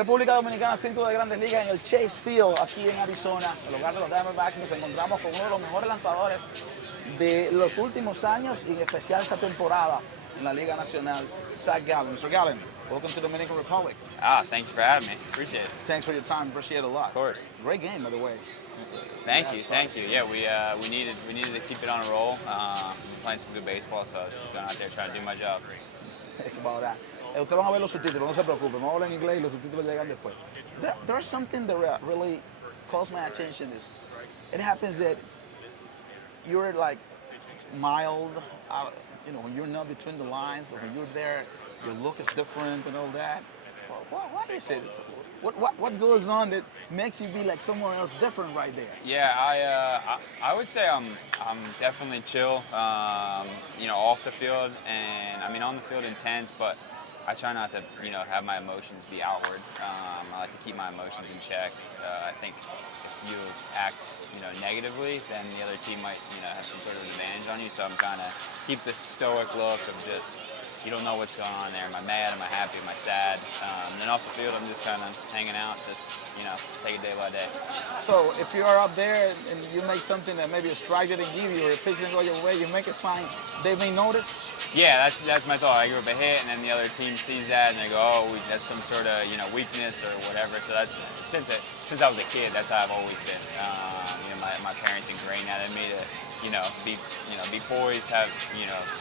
República Dominicana, Circo de Grandes Ligas en el Chase Field, aquí en Arizona, el hogar de los Diamondbacks. Nos encontramos con uno de los mejores lanzadores de los últimos años y en especial esta temporada en la Liga Nacional, Zac Gallen. Mr. Gallen, welcome to the Dominican Republic. Thanks for having me. Appreciate it. Thanks for your time. Appreciate it a lot. Of course. Great game, by the way. Thank you. Yeah, we needed to keep it on a roll. Playing some good baseball, so I was just going out there trying to do my job. It's about that. Ustedes van a ver los subtítulos, no se preocupen. Vamos a hablar en inglés y los subtítulos llegan después. There's something that really calls my attention. Is it happens that you're like mild, when you're not between the lines, but when you're there, your look is different and all that. What is it? What goes on that makes you be like someone else different right there? Yeah, I would say I'm definitely chill. Off the field, and I mean on the field intense, but I try not to, have my emotions be outward. I like to keep my emotions in check. I think if you act, negatively, then the other team might, have some sort of advantage on you. So I'm kind of keep the stoic look of just, you don't know what's going on there. Am I mad? Am I happy? Am I sad? And then off the field, I'm just kind of hanging out, just, take it day by day. So if you are up there and you make something that maybe a strike didn't give you or a pitch didn't go your way, you make a sign, they may notice? Yeah, that's my thought. I give up a hit, and then the other team sees that, and they go, "Oh, that's some sort of weakness or whatever." So that's since I was a kid, that's how I've always been. My parents ingrained that in me to, be poised,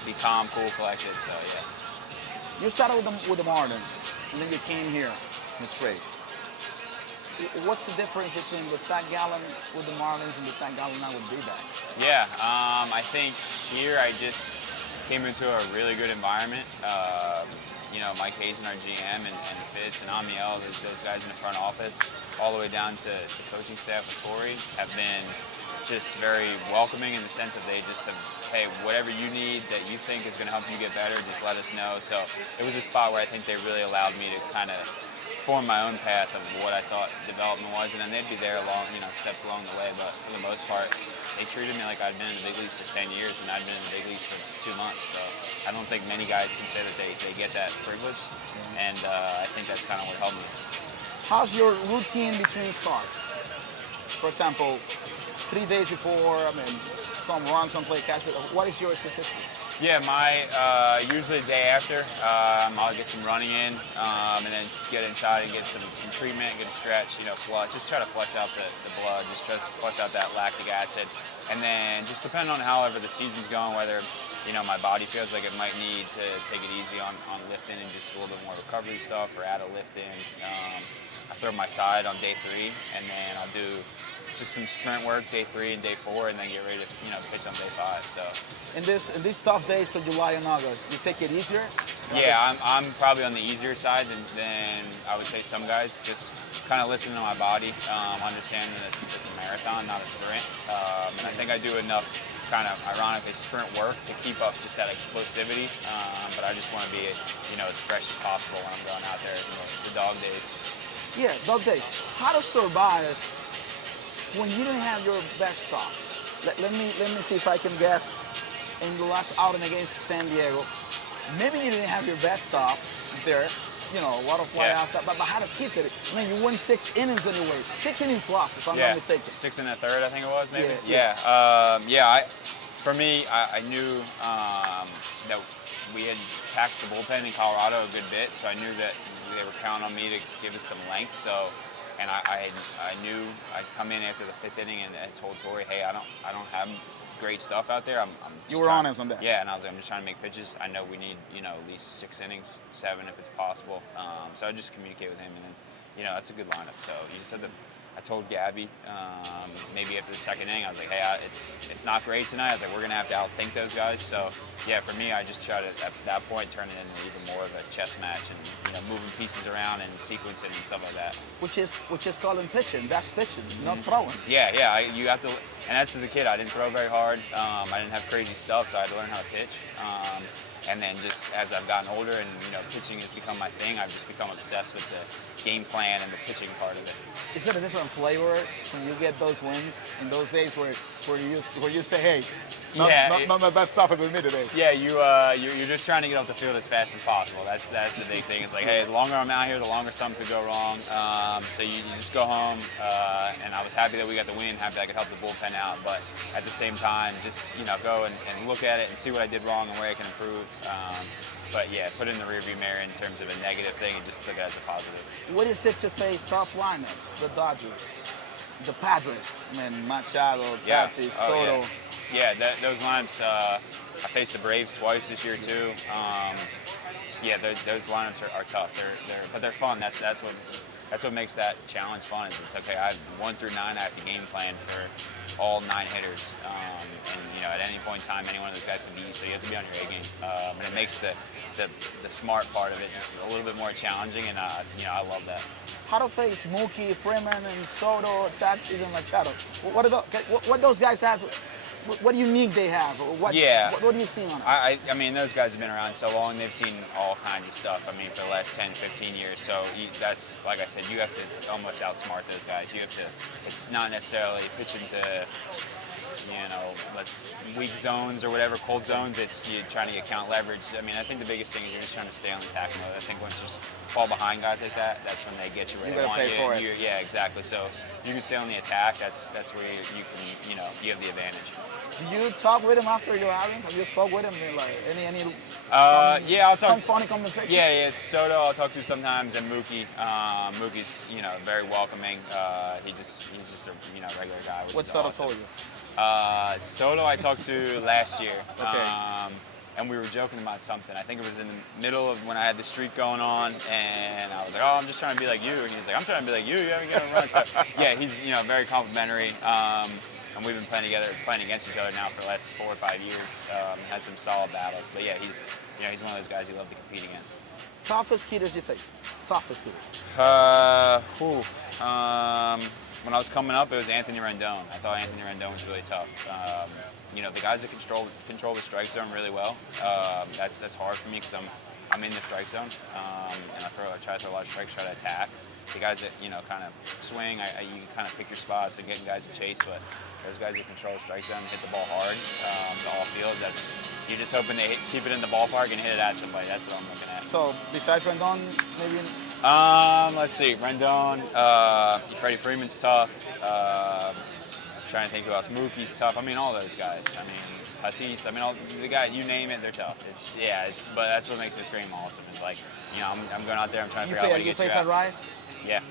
be calm, cool, collected. So yeah. You started with the Marlins, and then you came here in the trade. What's the difference between the Zac Gallen with the Marlins and the Zac Gallen now with D-backs? Yeah, I think here I just came into a really good environment. Mike Hazen, our GM, and Fitz and Amiel, those guys in the front office, all the way down to the coaching staff with Corey, have been just very welcoming in the sense that they just said, hey, whatever you need that you think is going to help you get better, just let us know. So it was a spot where I think they really allowed me to kind of form my own path of what I thought development was, and then they'd be there along, steps along the way. But for the most part, they treated me like I'd been in the big leagues for 10 years, and I'd been in the big leagues for 2 months. So I don't think many guys can say that they get that privilege, and I think that's kind of what helped me. How's your routine between starts? For example, 3 days before, some run, some play catch. What is your specific? Yeah, my usually the day after, I'll get some running in, and then get inside and get some treatment, get a stretch, flush. Just try to flush out the blood, just try to flush out that lactic acid. And then just depending on however the season's going, whether, my body feels like it might need to take it easy on lifting and just a little bit more recovery stuff or add a lifting. I throw my side on day 3, and then I'll do just some sprint work day 3 and day 4, and then get ready to pitch on day 5. So in these tough days for July and August, you take it easier? Yeah, I'm probably on the easier side than I would say some guys. Just kind of listening to my body, understanding that it's a marathon, not a sprint. And I think I do enough kind of ironically sprint work to keep up just that explosivity. But I just want to be as fresh as possible when I'm going out there the dog days. Yeah, dog days. How to survive when you didn't have your best stuff? Let me see if I can guess. In the last outing against San Diego, maybe you didn't have your best stuff there. A lot of flyouts, but how to keep it? You won 6 innings anyway. 6 innings plus, if I'm not mistaken. 6 1/3, I think it was, maybe. For me, I knew that we had taxed the bullpen in Colorado a good bit, so I knew that they were counting on me to give us some length. So. And I knew I'd come in after the 5th inning and told Tori, hey, I don't have great stuff out there. You were honest on that. Yeah, and I was like, I'm just trying to make pitches. I know we need, at least 6 innings, 7 if it's possible. So I just communicate with him, and then, that's a good lineup. So you just had to. I told Gabby maybe after the 2nd inning, I was like, hey, it's not great tonight. I was like, we're gonna have to outthink those guys. So yeah, for me, I just try to at that point turn it into even more of a chess match and moving pieces around and sequencing and stuff like that. Which is called pitching. That's pitching, not throwing. Yeah. You have to, and that's as a kid. I didn't throw very hard. I didn't have crazy stuff, so I had to learn how to pitch. And then just as I've gotten older and pitching has become my thing, I've just become obsessed with the game plan and the pitching part of it. Is there a different flavor when you get those wins in those days where you say, hey, Not my best stuff with me today. Yeah, you're just trying to get off the field as fast as possible. That's the big thing. It's like, hey, the longer I'm out here, the longer something could go wrong. So you just go home, and I was happy that we got the win, happy that I could help the bullpen out. But at the same time, just go and look at it and see what I did wrong and where I can improve. But yeah, put it in the rearview mirror in terms of a negative thing and just look at it as a positive. What is it to face tough lineups? The Dodgers, the Padres, Machado, Tatis, Soto. Yeah, those lineups. I faced the Braves twice this year too. Those lineups are tough. But they're fun. That's what makes that challenge fun. Is it's okay. I have 1 through 9. I have to game plan for all 9 hitters, and at any point in time, any one of those guys can beat you. So you have to be on your A game, and it makes the smart part of it just a little bit more challenging. And I love that. How to face Mookie, Freeman, and Soto, Tatis, and Machado? What those guys have? What unique they have? What do you see on them? I mean, those guys have been around so long. They've seen all kinds of stuff. I mean, for the last 10, 15 years. So that's, like I said, you have to almost outsmart those guys. You have to. It's not necessarily pitching to, weak zones or whatever, cold zones. It's you trying to get count leverage. I mean, I think the biggest thing is you're just trying to stay on the attack mode. I think once you fall behind guys like that, that's when they get you where they want you. Yeah, exactly. So you can stay on the attack. That's where you can, you have the advantage. Do you talk with him after your outings? Have you spoke with him? Like any I'll talk. Some funny conversation. Yeah. Soto, I'll talk to sometimes, and Mookie. Mookie's, very welcoming. He's just a regular guy. What Soto told you? Soto, I talked to last year. Okay. And we were joking about something. I think it was in the middle of when I had the streak going on, and I was like, "Oh, I'm just trying to be like you." And he's like, "I'm trying to be like you. You haven't got a run." So yeah, he's very complimentary. And we've been playing against each other now for the last 4 or 5 years. Had some solid battles, but yeah, he's one of those guys you love to compete against. Toughest hitters you face? Toughest hitters? When I was coming up, it was Anthony Rendon. I thought Anthony Rendon was really tough. The guys that control the strike zone really well. That's hard for me because I'm in the strike zone, and I try to throw a lot of strikes, try to attack. The guys that kind of swing, you can kind of pick your spots and getting guys to chase, but those guys that control the strike zone and hit the ball hard to all fields, you're just hoping to keep it in the ballpark and hit it at somebody. That's what I'm looking at. So besides Rendon, maybe? Let's see. Rendon, Freddie Freeman's tough. Trying to think who else. Mookie's tough. I mean, all those guys. I mean, Tatis. I mean, all the guys. You name it, they're tough. But that's what makes this game awesome. It's like, I'm going out there. I'm trying to figure out how to get you face at Rise? Yeah.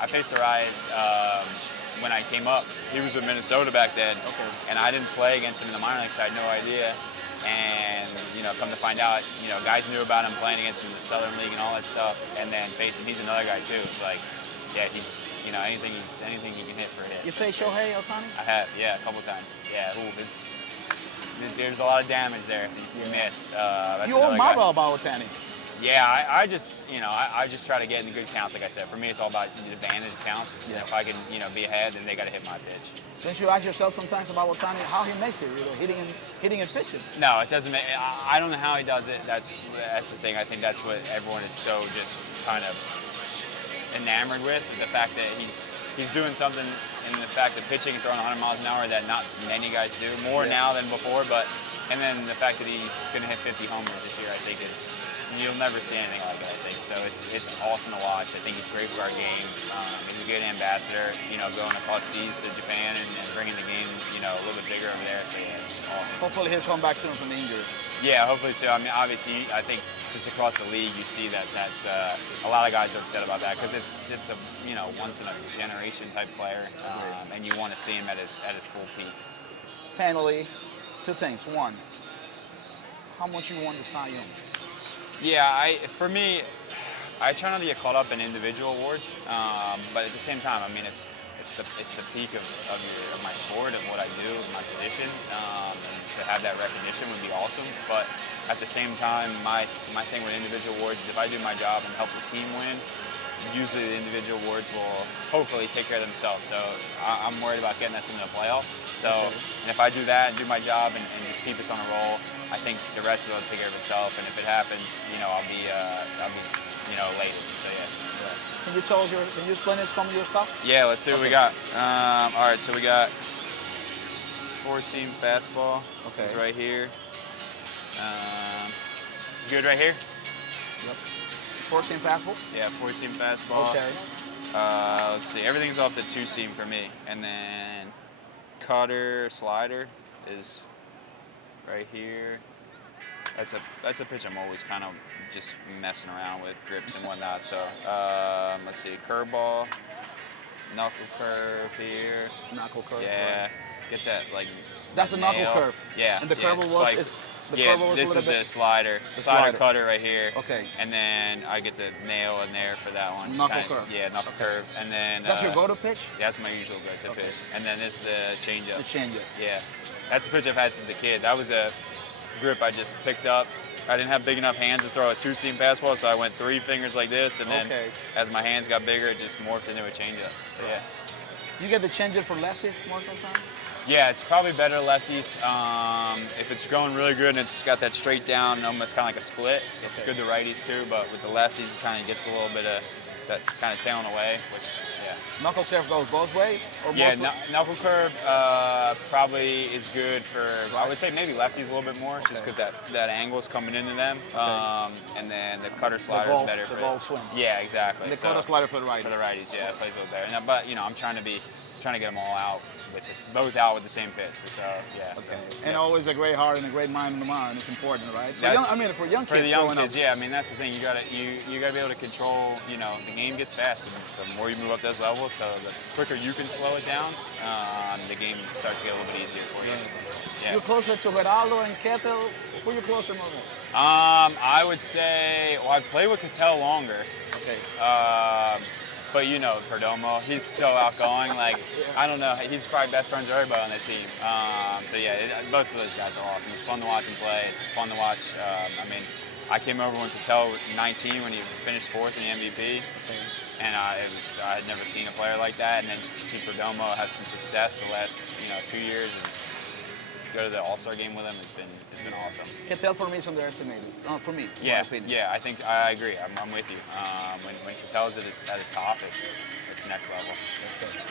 I faced the Rise when I came up. He was with Minnesota back then, and I didn't play against him in the minor leagues. So I had no idea. And come to find out, guys knew about him playing against him in the Southern League and all that stuff. And then face him, he's another guy too. It's like, yeah, he's anything he can hit for a hit. You faced Shohei Ohtani? I have, a couple times. Yeah, there's a lot of damage there. You miss. You old marvel about Ohtani. Yeah, I just try to get in the good counts. Like I said, for me, it's all about the advantage counts. Yeah. If I can, be ahead, then they got to hit my pitch. Don't you ask yourself sometimes about Ohtani, how he makes it, hitting and pitching? No, it doesn't. I don't know how he does it. That's the thing. I think that's what everyone is so just kind of enamored with, the fact that he's doing something, and the fact that pitching and throwing 100 miles an hour that not many guys do, more now than before, and then the fact that he's going to hit 50 homers this year, I think you'll never see anything like it, I think. So it's awesome to watch. I think he's great for our game. He's a good ambassador, going across seas to Japan and bringing the game, a little bit bigger over there. So yeah, it's awesome. Hopefully he'll come back soon from the injury. Yeah, hopefully so. I mean, obviously, I think just across the league, you see that's a lot of guys are upset about that because it's a once in a generation type player, and you want to see him at his full peak. Finally, 2 things. One, how much you want the Cy Young? Yeah, for me, I try not to get caught up in individual awards, but at the same time, I mean, it's the peak of my sport, of what I do, of my position. And to have that recognition would be awesome. But at the same time, my thing with individual awards is if I do my job and help the team win, usually the individual awards will hopefully take care of themselves. So I'm worried about getting us into the playoffs. So and if I do that and do my job and just keep us on a roll, I think the rest of it will take care of itself. And if it happens, I'll be elated. So yeah. Can you explain us some of your stuff? Yeah, let's see what we got. All right, so we got four-seam fastball. Okay. It's right here. Good right here? Yep. Four-seam fastball? Yeah, four-seam fastball. Okay. Let's see, everything's off the two-seam for me. And then cutter, slider is right here. That's a pitch I'm always kind of just messing around with, grips and whatnot. So let's see, curveball, knuckle curve here. Knuckle curve. Yeah, Right. get that like. That's a knuckle nail. curve. Yeah. And the yeah, curve spike. was. The Yeah, curve was this a is little the bit. slider. The Slider slider. cutter right here. Okay. And then I get the nail in there for that one. It's Knuckle kinda, curve. Yeah, knuckle curve. And then. That's your go-to pitch? Yeah, that's my usual go-to Okay. pitch. And then this is the changeup. The changeup. Yeah, that's a pitch I've had since a kid. That was a grip I just picked up. I didn't have big enough hands to throw a two-seam fastball, so I went three fingers like this, and then as my hands got bigger, it just morphed into a changeup. So, yeah. You get the changeup for lefty most of the time? Yeah, it's probably better lefties. If it's going really good and it's got that straight down, almost kind of like a split, it's good to righties too, but with the lefties, it kind of gets a little bit of that kind of tailing away, which, yeah. Knuckle curve goes both ways? Or Yeah, both ways? knuckle curve probably is good for, I would say maybe lefties a little bit more, just because that angle's coming into them. And then the cutter slider is better for the ball swing. Yeah, exactly. And the cutter slider for the righties. For the righties, yeah, it plays a little better. And, but, I'm trying to get them all out. Both out with the same pitch, so yeah. Okay. So, and yeah. always a great heart and a great mind on the mound. It's important, right? For for young kids for the young growing kids, up. yeah. I mean, that's the thing. You gotta be able to control. The game gets fast. The more you move up those levels, so the quicker you can slow it down, the game starts to get a little bit easier for you. Yeah. You're closer to Geraldo and Kettle. Who are you closer to? I would say, I played with Cattell longer. Okay. But Perdomo, he's so outgoing. Like, I don't know, he's probably best friends with everybody on the team. So yeah, both of those guys are awesome. It's fun to watch him play. It's fun to watch. I came over when Cattell was 19 when he finished fourth in the MVP, and I had never seen a player like that. And then just to see Perdomo have some success the last 2 years and go to the All-Star game with him, it's been awesome. Kettle for me is underestimated. For me, in my opinion. Yeah, I think I agree. I'm with you. When Cattell's at his top, it's next level.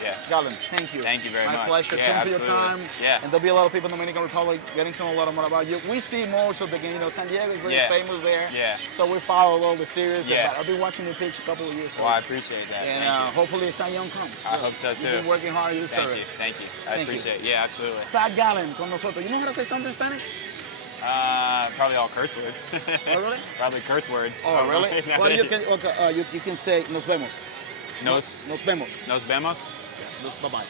Yeah. Gallen, thank you. Thank you very much. My pleasure. Yeah, Thank you for your time. Yeah. And there'll be a lot of people in the Dominican Republic getting to know a lot more about you. We see most of the game. San Diego is very famous there. Yeah. So we follow all the series. Yeah. I've been watching you pitch a couple of years. Well, I appreciate that. And hopefully Cy Young comes. I hope so too. You've been working hard. You deserve it. Thank you. I appreciate it. Yeah, absolutely. Zac Gallen con nosotros. You know how to say something in Spanish? Probably all curse words. Oh, really? Probably curse words. Oh, really? What you can say nos vemos. Nos vemos. Nos vemos. Bye-bye.